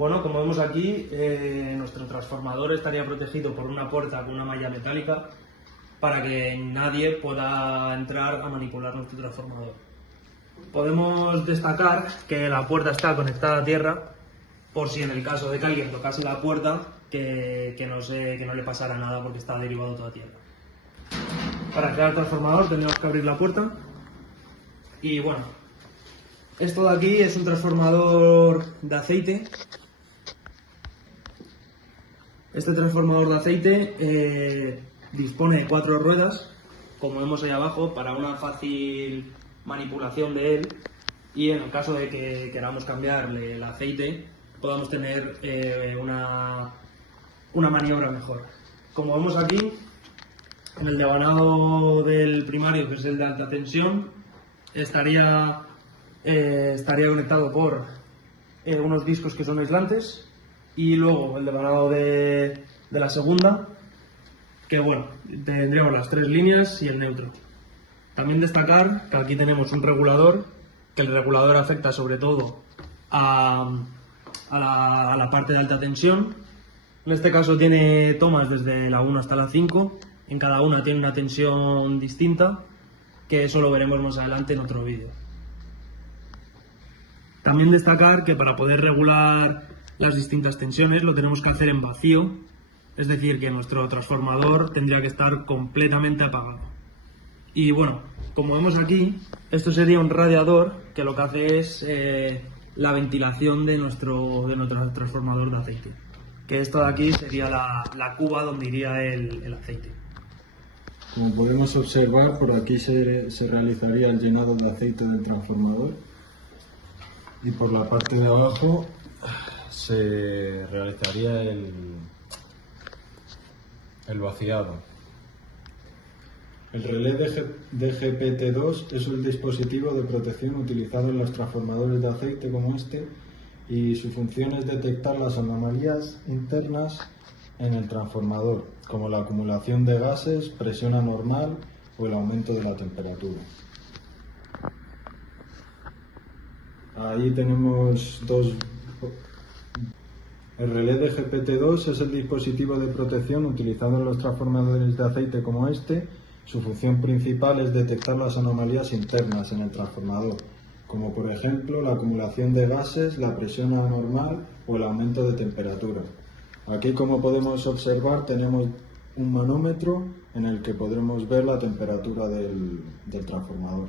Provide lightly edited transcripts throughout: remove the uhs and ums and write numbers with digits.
Bueno, como vemos aquí, nuestro transformador estaría protegido por una puerta con una malla metálica para que nadie pueda entrar a manipular nuestro transformador. Podemos destacar que la puerta está conectada a tierra por si en el caso de que alguien tocase la puerta que no le pasara nada porque está derivado todo a tierra. Para crear el transformador tendríamos que abrir la puerta y bueno, esto de aquí es un transformador de aceite. Este transformador de aceite dispone de 4 ruedas, como vemos ahí abajo, para una fácil manipulación de él, y en el caso de que queramos cambiarle el aceite podamos tener una maniobra mejor. Como vemos aquí, en el devanado del primario, que es el de alta tensión, estaría conectado por unos discos que son aislantes, y luego el devanado de la segunda, que bueno, tendríamos las 3 líneas y el neutro. También destacar que aquí tenemos un regulador, que el regulador afecta sobre todo a la parte de alta tensión. En este caso tiene tomas desde la 1 hasta la 5, en cada una tiene una tensión distinta, que eso lo veremos más adelante en otro vídeo. También destacar que para poder regular las distintas tensiones lo tenemos que hacer en vacío, es decir, que nuestro transformador tendría que estar completamente apagado. Y bueno, como vemos aquí, esto sería un radiador que lo que hace es la ventilación de nuestro transformador de aceite. Que esto de aquí sería la cuba donde iría el aceite. Como podemos observar, por aquí se realizaría el llenado de aceite del transformador y por la parte de abajo se realizaría el vaciado. El relé DGPT2 es el dispositivo de protección utilizado en los transformadores de aceite como este, y su función es detectar las anomalías internas en el transformador, como la acumulación de gases, presión anormal o el aumento de la temperatura. Ahí tenemos dos. El relé de GPT-2 es el dispositivo de protección utilizado en los transformadores de aceite como este. Su función principal es detectar las anomalías internas en el transformador, como por ejemplo la acumulación de gases, la presión anormal o el aumento de temperatura. Aquí, como podemos observar, tenemos un manómetro en el que podremos ver la temperatura del transformador.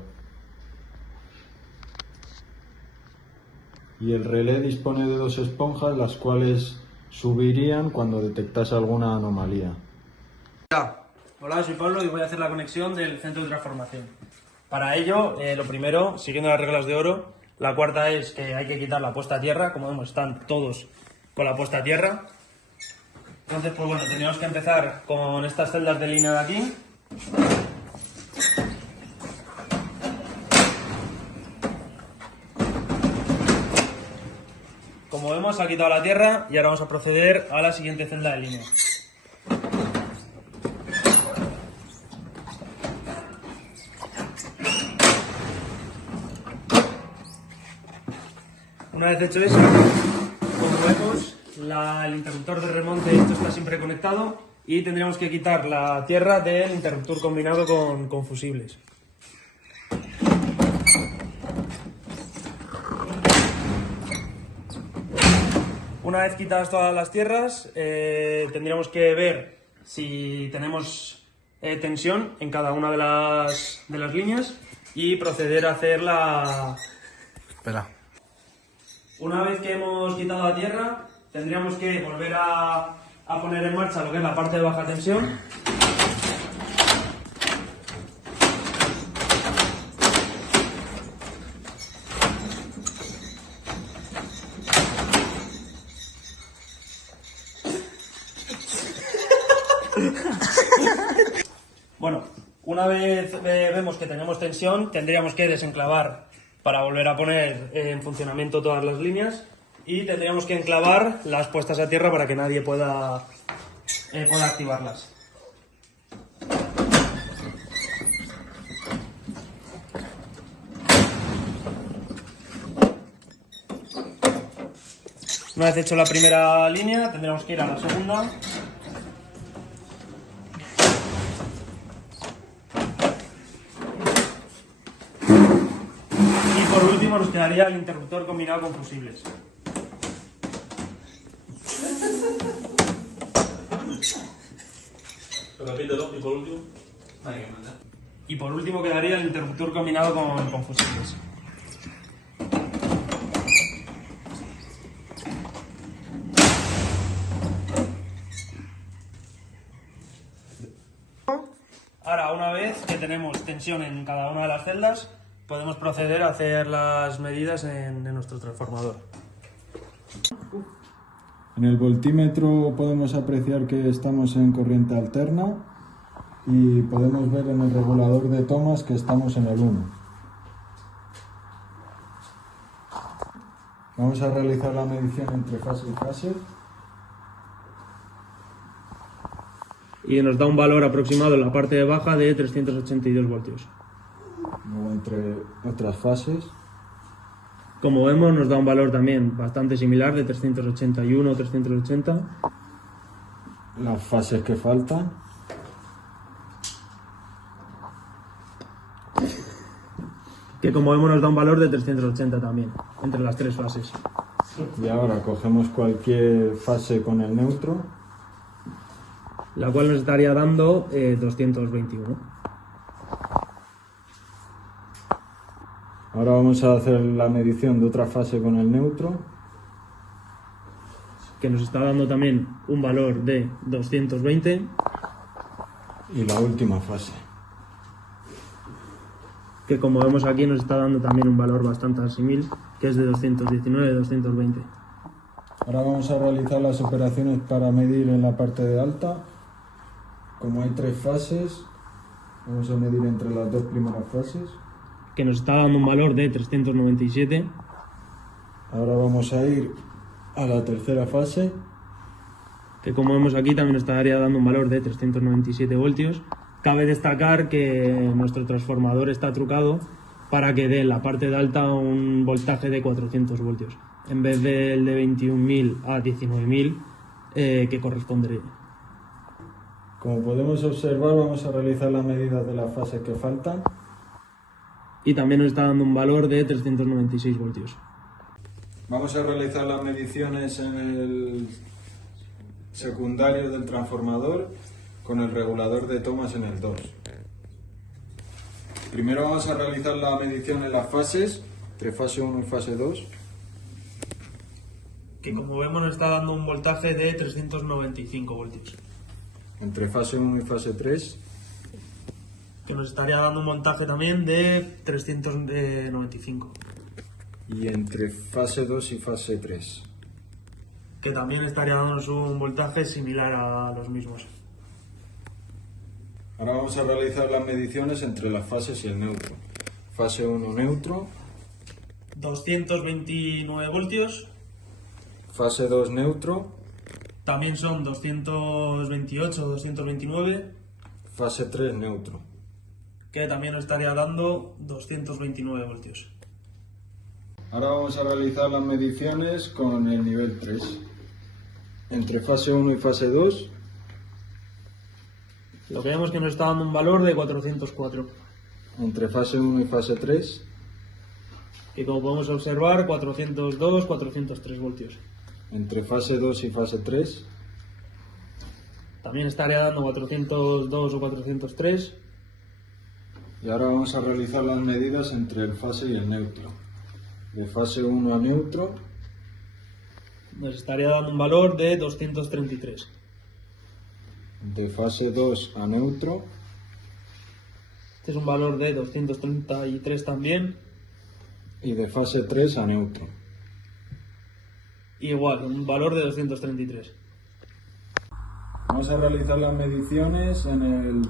Y el relé dispone de 2 esponjas, las cuales subirían cuando detectase alguna anomalía. Hola, soy Pablo y voy a hacer la conexión del centro de transformación. Para ello, lo primero, siguiendo las reglas de oro, la cuarta es que hay que quitar la puesta a tierra. Como vemos, están todos con la puesta a tierra. Entonces, pues bueno, tendríamos que empezar con estas celdas de línea de aquí. Como vemos, ha quitado la tierra y ahora vamos a proceder a la siguiente celda de línea. Una vez hecho eso, como vemos, el interruptor de remonte, esto está siempre conectado, y tendríamos que quitar la tierra del interruptor combinado con fusibles. Una vez quitadas todas las tierras, tendríamos que ver si tenemos tensión en cada una de las líneas y proceder a hacer la... Espera. Una vez que hemos quitado la tierra, tendríamos que volver a poner en marcha lo que es la parte de baja tensión. Bueno, una vez vemos que tenemos tensión, tendríamos que desenclavar para volver a poner en funcionamiento todas las líneas, y tendríamos que enclavar las puestas a tierra para que nadie pueda activarlas. Una vez hecho la primera línea, tendremos que ir a la segunda. Y por último nos quedaría el interruptor combinado con fusibles. Repítelo, y por último. Y por último quedaría el interruptor combinado con fusibles. Ahora, una vez que tenemos tensión en cada una de las celdas, podemos proceder a hacer las medidas en nuestro transformador. En el voltímetro podemos apreciar que estamos en corriente alterna y podemos ver en el regulador de tomas que estamos en el 1. Vamos a realizar la medición entre fase y fase. Y nos da un valor aproximado en la parte de baja de 382 voltios. Luego entre otras fases. Como vemos, nos da un valor también bastante similar de 381 o 380. Las fases que faltan. Que como vemos nos da un valor de 380 también, entre las tres fases. Y ahora cogemos cualquier fase con el neutro. La cual nos estaría dando 221. Ahora vamos a hacer la medición de otra fase con el neutro. Que nos está dando también un valor de 220. Y la última fase. Que como vemos aquí nos está dando también un valor bastante similar, que es de 219, 220. Ahora vamos a realizar las operaciones para medir en la parte de alta. Como hay tres fases, vamos a medir entre las dos primeras fases. Que nos está dando un valor de 397. Ahora vamos a ir a la tercera fase. Que como vemos aquí también nos estaría dando un valor de 397 voltios. Cabe destacar que nuestro transformador está trucado para que dé en la parte de alta un voltaje de 400 voltios, en vez del de 21.000 a 19.000 que correspondería. Como podemos observar, vamos a realizar las medidas de las fases que faltan. Y también nos está dando un valor de 396 voltios. Vamos a realizar las mediciones en el secundario del transformador con el regulador de tomas en el 2. Primero vamos a realizar la medición en las fases, entre fase 1 y fase 2. Que como vemos nos está dando un voltaje de 395 voltios. Entre fase 1 y fase 3. Que nos estaría dando un voltaje también de 395. Y entre fase 2 y fase 3. Que también estaría dándonos un voltaje similar a los mismos. Ahora vamos a realizar las mediciones entre las fases y el neutro. Fase 1 neutro. 229 voltios. Fase 2 neutro. También son 228 o 229. Fase 3 neutro. Que también nos estaría dando 229 voltios. Ahora vamos a realizar las mediciones con el nivel 3. Entre fase 1 y fase 2. Lo que vemos es que nos está dando un valor de 404. Entre fase 1 y fase 3. Y como podemos observar, 402, 403 voltios. Entre fase 2 y fase 3. También estaría dando 402 o 403. Y ahora vamos a realizar las medidas entre el fase y el neutro. De fase 1 a neutro. Nos estaría dando un valor de 233. De fase 2 a neutro. Este es un valor de 233 también. Y de fase 3 a neutro. Igual, un valor de 233. Vamos a realizar las mediciones en el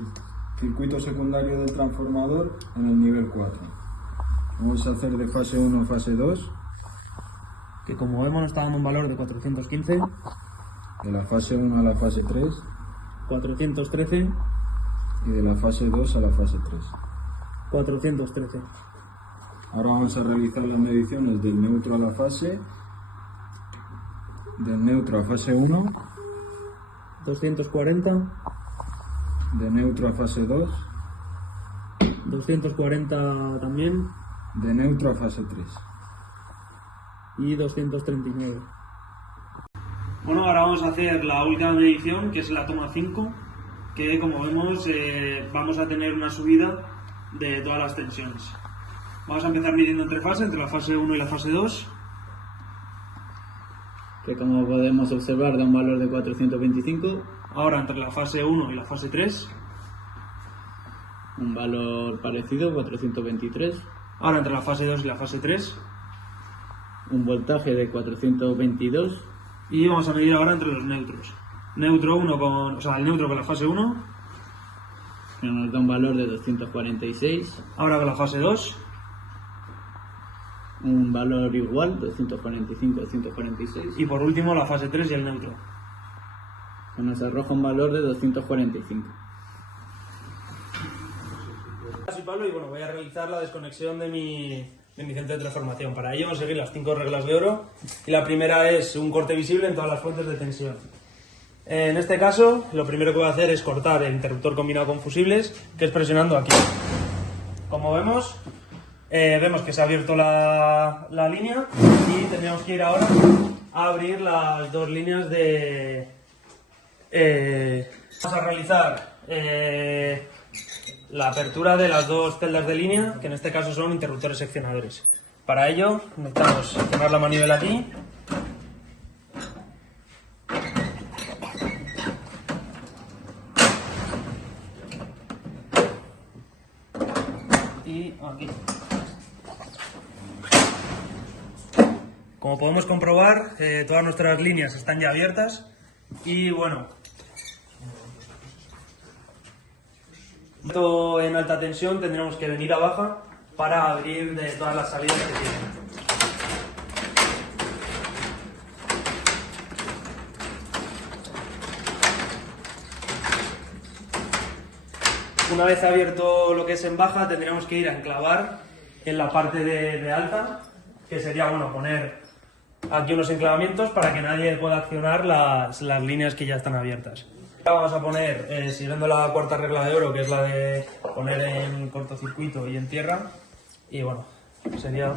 circuito secundario del transformador en el nivel 4. Vamos a hacer de fase 1 a fase 2. Que como vemos nos está dando un valor de 415. De la fase 1 a la fase 3. 413. Y de la fase 2 a la fase 3. 413. Ahora vamos a realizar las mediciones del neutro a la fase. del neutro a fase 1, 240, de neutro a fase 2, 240 también de neutro a fase 3. y 239. Bueno, ahora vamos a hacer la última medición, que es la toma 5, que como vemos vamos a tener una subida de todas las tensiones. Vamos a empezar midiendo entre fases, entre la fase 1 y la fase 2. Que como podemos observar da un valor de 425. Ahora entre la fase 1 y la fase 3. Un valor parecido, 423. Ahora entre la fase 2 y la fase 3. Un voltaje de 422. Y vamos a medir ahora entre los neutros. Neutro 1 con, o sea, el neutro con la fase 1. Que nos da un valor de 246. Ahora con la fase 2. Un valor igual, 245, 246. Y por último la fase 3 y el neutro. Que nos arroja un valor de 245. Soy Pablo y bueno, voy a realizar la desconexión de mi centro de transformación. Para ello vamos a seguir las 5 reglas de oro. Y la primera es un corte visible en todas las fuentes de tensión. En este caso, lo primero que voy a hacer es cortar el interruptor combinado con fusibles, que es presionando aquí. Como vemos, vemos que se ha abierto la línea y tendríamos que ir ahora a abrir las dos líneas de... vamos a realizar la apertura de las dos celdas de línea, que en este caso son interruptores seccionadores. Para ello necesitamos seccionar la manivela aquí. Y aquí. Como podemos comprobar, todas nuestras líneas están ya abiertas y bueno, en alta tensión tendremos que venir a baja para abrir de todas las salidas que tienen. Una vez abierto lo que es en baja, tendremos que ir a enclavar en la parte de alta, que sería bueno poner aquí unos enclavamientos para que nadie pueda accionar las líneas que ya están abiertas. Ahora vamos a poner, siguiendo la cuarta regla de oro, que es la de poner en cortocircuito y en tierra, y bueno, sería